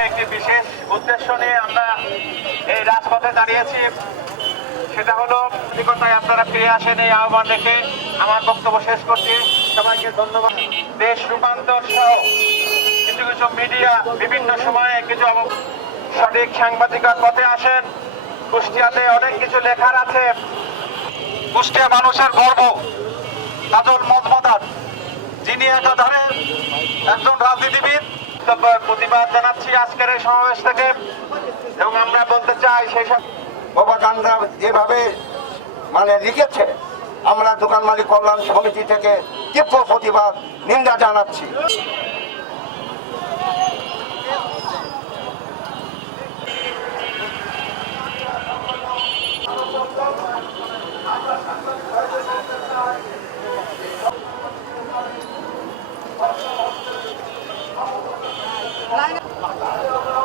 একটি বিশেষ উদ্দেশ্য নিয়ে আমরা এই রাজপথে দাঁড়িয়েছি। সেটা হলো আপনারা ফিরে আসেন এই আহ্বান রেখে আমার বক্তব্য শেষ করছি। সবাইকে ধন্যবাদ। দেশ রূপান্তর সহ কিছু কিছু মিডিয়া বিভিন্ন সময়ে কিছু সঠিক সাংবাদিকতার পথে আসেন। কুষ্টিয়াতে অনেক কিছু লেখার আছে। কুষ্টিয়া মানুষের গর্ব। কাজল মজমদার, যিনি একাধারে একজন রাজনীতিবিদ প্রতিবাদ জানাচ্ছি আজকের এই সমাবেশ থেকে। এবং আমরা বলতে চাই, সেই সব প্রপাগান্ডা যেভাবে মানে লিখেছে, আমরা দোকান মালিক কল্যাণ সমিতি থেকে তীব্র প্রতিবাদ, নিন্দা জানাচ্ছি। 来。